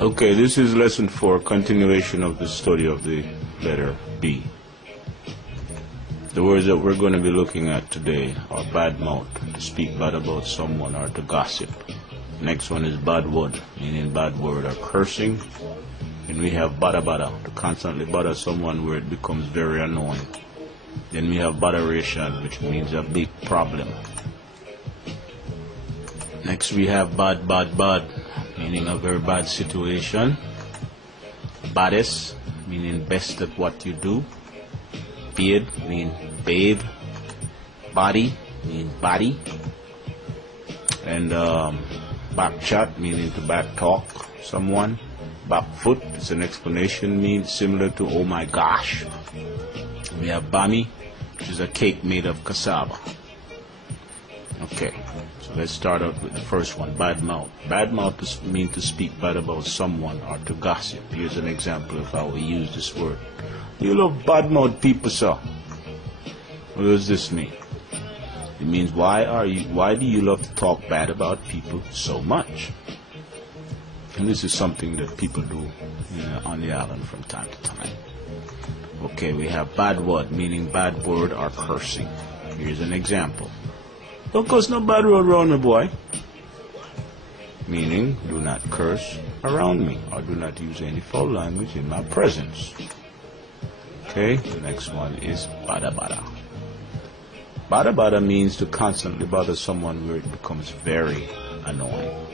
Okay, this is lesson 4, continuation of the study of the letter B. The words that we're going to be looking at today are bad mouth, to speak bad about someone or to gossip. Next one is bad word, meaning bad word or cursing. And we have bada bada, to constantly bother someone where it becomes very annoying. Then we have botheration, which means a big problem. Next we have bad, meaning a very bad situation. Baddest, meaning best at what you do. Beard, meaning babe. Body, means body. And back chat, meaning to back talk someone. Back foot is an explanation, means similar to oh my gosh. We have bami, which is a cake made of cassava. Okay, so let's start out with the first one, bad mouth. Bad mouth means to speak bad about someone or to gossip. Here's an example of how we use this word. You love bad mouth people, sir. What does this mean? It means why do you love to talk bad about people so much? And this is something that people do on the island from time to time. Okay, we have bad word, meaning bad word or cursing. Here's an example. Don't curse no bad word around me, boy. Meaning, do not curse around me, or do not use any foul language in my presence. Okay, the next one is bada bada. Bada bada means to constantly bother someone where it becomes very annoying.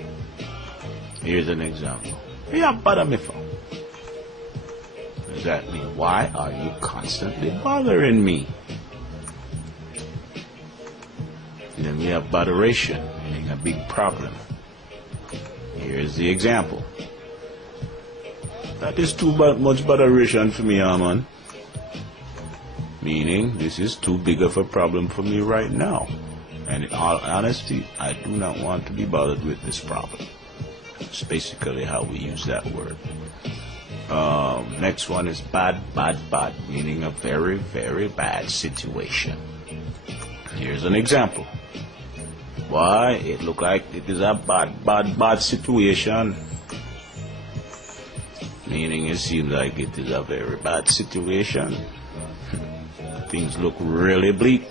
Here's an example. Yeah, bada me for. What does that mean? Why are you constantly bothering me? And then we have botheration, meaning a big problem. Here's the example. That is too much botheration for me, Armand. Meaning, this is too big of a problem for me right now. And in all honesty, I do not want to be bothered with this problem. It's basically how we use that word. Next one is bad, meaning a very, very bad situation. Here's an example. Why? It look like it is a bad situation. Meaning it seems like it is a very bad situation. Things look really bleak.